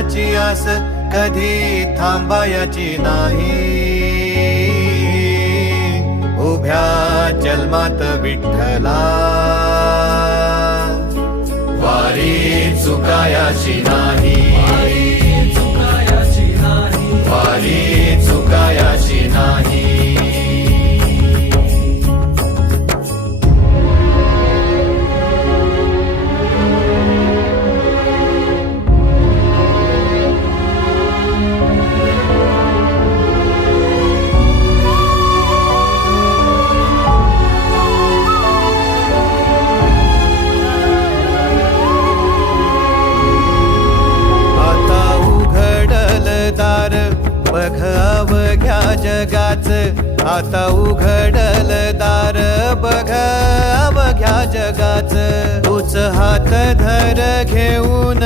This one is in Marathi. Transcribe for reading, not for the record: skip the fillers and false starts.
देवाची आस कधी थांबायची नाही. उभ्या जन्मात विठ्ठला वारी चुकायाची नाही. वारी चुकायाची नाही. बघ अवघ्या जगाच, आता उघडल दार बघ अवघ्या जगाच. तूच हात धर घेऊन